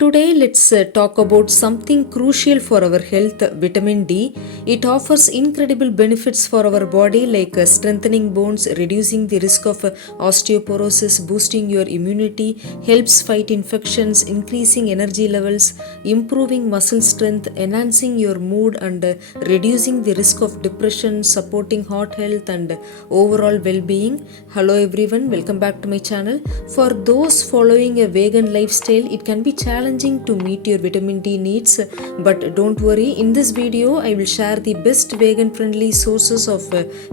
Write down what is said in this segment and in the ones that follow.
Today, let's talk about something crucial for our health, vitamin D. It offers incredible benefits for our body like strengthening bones, reducing the risk of osteoporosis, boosting your immunity, helps fight infections, increasing energy levels, improving muscle strength, enhancing your mood, and reducing the risk of depression, supporting heart health, and overall well being. Hello, everyone, welcome back to my channel. For those following a vegan lifestyle, it can be challenging to meet your vitamin D needs, but don't worry, in this video I will share the best vegan friendly sources of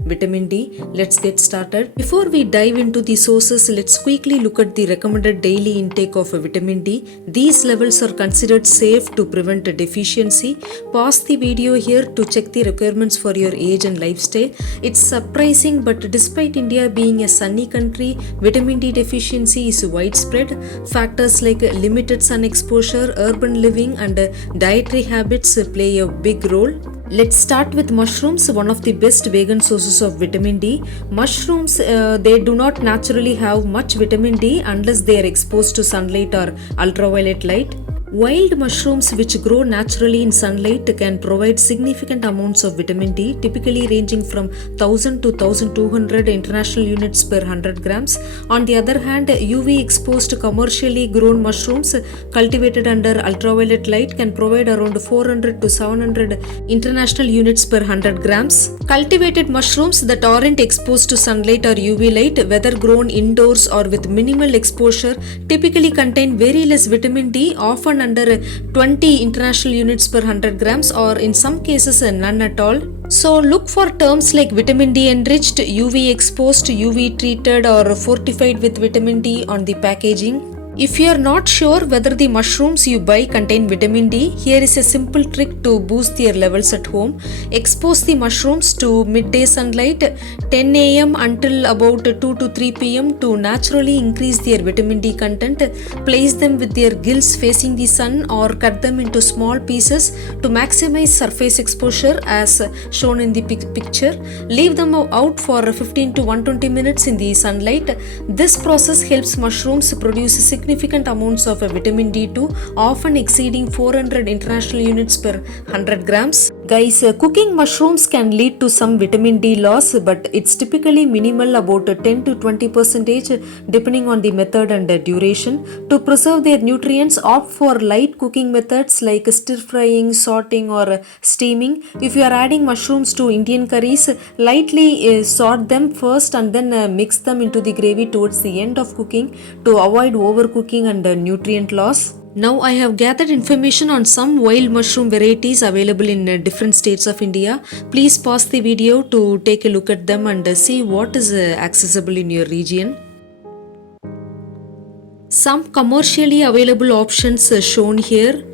vitamin D. Let's get started. Before we dive into the sources, let's quickly look at the recommended daily intake of vitamin D. These levels are considered safe to prevent a deficiency. Pause the video here to check the requirements for your age and lifestyle. It's surprising, but despite India being a sunny country, vitamin D deficiency is widespread. Factors like limited sun exposure, urban living, and dietary habits play a big role. Let's start with mushrooms, one of the best vegan sources of vitamin D. Mushrooms, they do not naturally have much vitamin D unless they are exposed to sunlight or ultraviolet light. Wild mushrooms which grow naturally in sunlight can provide significant amounts of vitamin D, typically ranging from 1000 to 1200 international units per 100 grams. On the other hand, UV exposed commercially grown mushrooms cultivated under ultraviolet light can provide around 400 to 700 international units per 100 grams. Cultivated mushrooms that aren't exposed to sunlight or UV light, whether grown indoors or with minimal exposure, typically contain very less vitamin D, often under 20 international units per 100 grams, or in some cases none at all. So look for terms like vitamin D enriched, UV exposed, UV treated, or fortified with vitamin D on the packaging. If you are not sure whether the mushrooms you buy contain vitamin D, here is a simple trick to boost their levels at home. Expose the mushrooms to midday sunlight 10 am until about 2 to 3 pm to naturally increase their vitamin D content. Place them with their gills facing the sun or cut them into small pieces to maximize surface exposure as shown in the picture. Leave them out for 15 to 120 minutes in the sunlight. This process helps mushrooms produce significant amounts of vitamin D2, often exceeding 400 international units per 100 grams. Guys, cooking mushrooms can lead to some vitamin D loss, but it's typically minimal, about 10 to 20% depending on the method and duration. To preserve their nutrients, opt for light cooking methods like stir frying, sauteing, or steaming. If you are adding mushrooms to Indian curries, lightly salt them first and then mix them into the gravy towards the end of cooking to avoid overcooking and nutrient loss. Now I have gathered information on some wild mushroom varieties available in different states of India. Please pause the video to take a look at them and see what is accessible in your region. Some commercially available options shown here.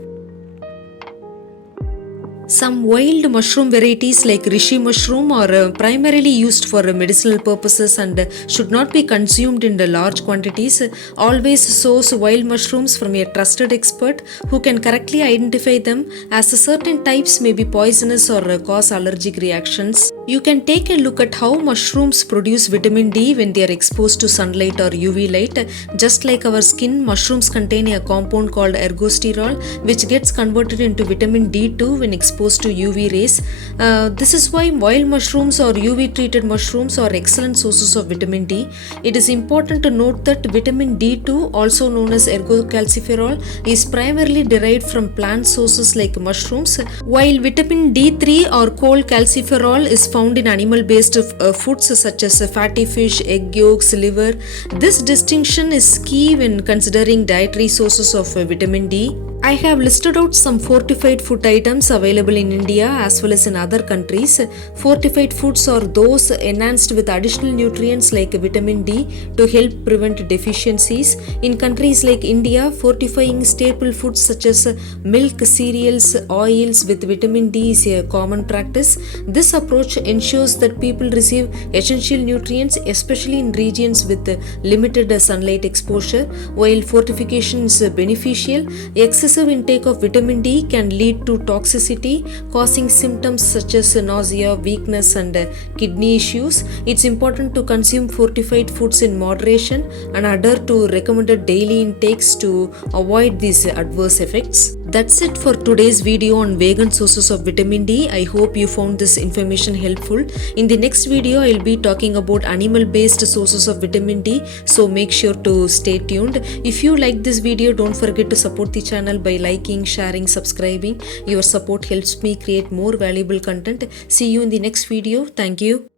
Some wild mushroom varieties like rishi mushroom are primarily used for medicinal purposes and should not be consumed in large quantities. Always source wild mushrooms from a trusted expert who can correctly identify them, as certain types may be poisonous or cause allergic reactions. You can take a look at how mushrooms produce vitamin D when they are exposed to sunlight or UV light. Just like our skin, mushrooms contain a compound called ergosterol, which gets converted into vitamin D2 when exposed to UV rays. This is why wild mushrooms or UV treated mushrooms are excellent sources of vitamin D. It is important to note that vitamin D2, also known as ergocalciferol, is primarily derived from plant sources like mushrooms, while vitamin D3 or cholecalciferol is found in animal-based foods such as fatty fish, egg yolks, liver. This distinction is key when considering dietary sources of vitamin D. I have listed out some fortified food items available in India as well as in other countries. Fortified foods are those enhanced with additional nutrients like vitamin D to help prevent deficiencies. In countries like India, fortifying staple foods such as milk, cereals, oils with vitamin D is a common practice. This approach ensures that people receive essential nutrients, especially in regions with limited sunlight exposure. While fortification is beneficial, excessive Excessive intake of vitamin D can lead to toxicity, causing symptoms such as nausea, weakness, and kidney issues. It's important to consume fortified foods in moderation and adhere to recommended daily intakes to avoid these adverse effects. That's it for today's video on vegan sources of vitamin D. I hope you found this information helpful. In the next video, I'll be talking about animal-based sources of vitamin D, so make sure to stay tuned. If you like this video, don't forget to support the channel by liking, sharing, subscribing. Your support helps me create more valuable content. See you in the next video. Thank you.